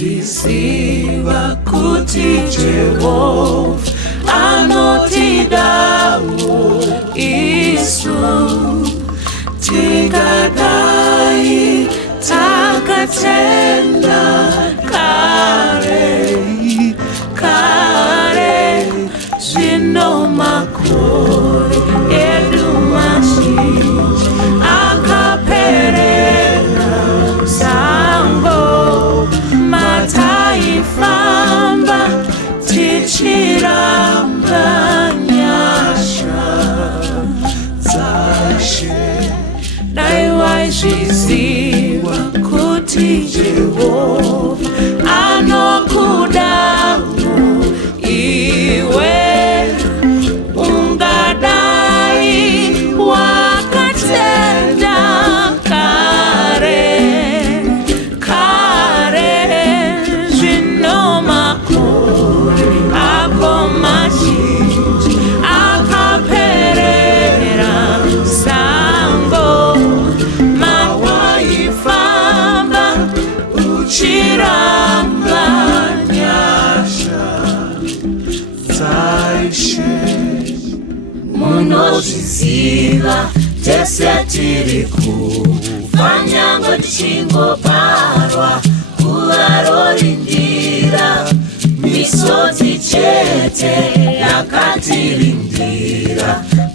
Waiziva kuti Jehova anotidawo isu tingadai takatenda kare zvino makore edu mazhinji akaperera sango mataifamba tichiramba nyasha dzashe. Dai waizviziva kuti Jehova anokudawo iwe ungadai wakatenda kare zvino makore ako mazhinji akaperera sango mawaifamba uchiramba nyasha dzaishe. Munozviziva tese tiri kufa nyangwe tichingobarwa, guva rorindira misodzi chete yakatirindira,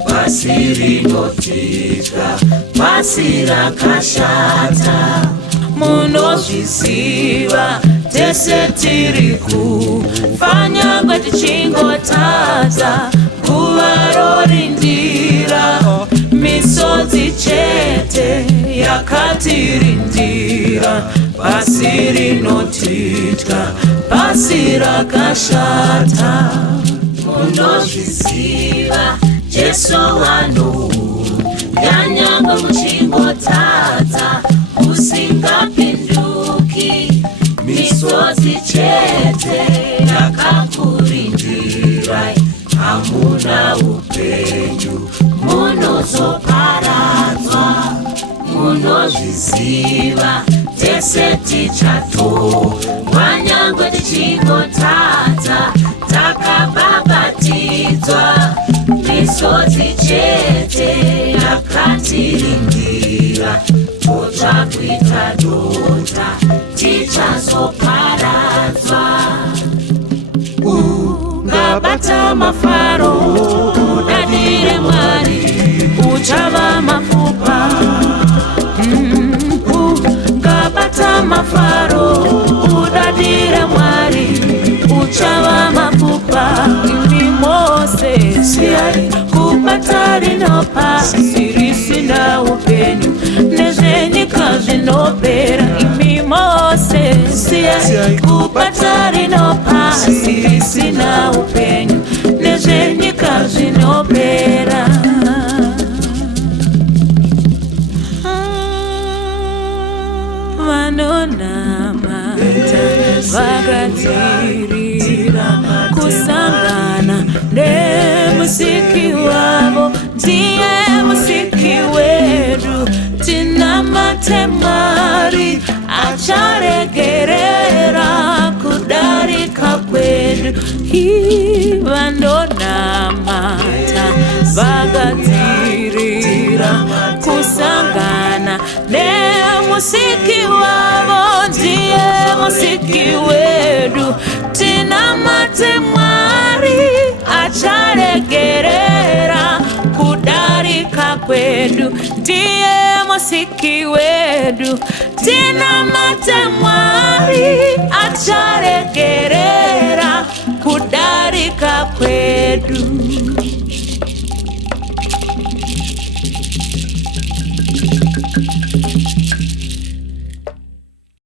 pasi rinotitya, pasi rakashata. Munozviziva tese tiri kufa nyangwe tichingotadza, guva rorindira misodzi chete yakatirindira, pasi rinotitya, pasi rakashata. Munozviziva Jesu anouya nyangwe muchingotadza, usingapinduki misodzi chete yakakurindirai, hamuna upenyu munozoparadzwa. Munozviziva tese tichatorwa nyangwe tichingotadza, takabhabhatidzwa misodzi chete yakatirindira, totsvakuita dota tichazoparadzwa. Ungabata mafaro udadire Mwari uchava mapfupa. Ungabata mafaro udadire Mwari uchava mapfupa. Imi Mose siyai kubata rinopasi risina upenyu, nezvenyika zvinopera. Imi Mose siyai kubata rinopasi risina upenyu, nezvenyika zvinopera. Vanonamata vakatirira kusangana nemusiki wavo, ndiye musiki wedu. Tinamate Mwari acharegerera kudarika kwedu. Vanonamata vakatirira kusangana nemusiki wavo, ndiye musiki wedu. Tinamate Mwari acharegerera kudarika kwedu, ndiye musiki wedu. Tinamate Mwari acharegerera kudarika kwedu.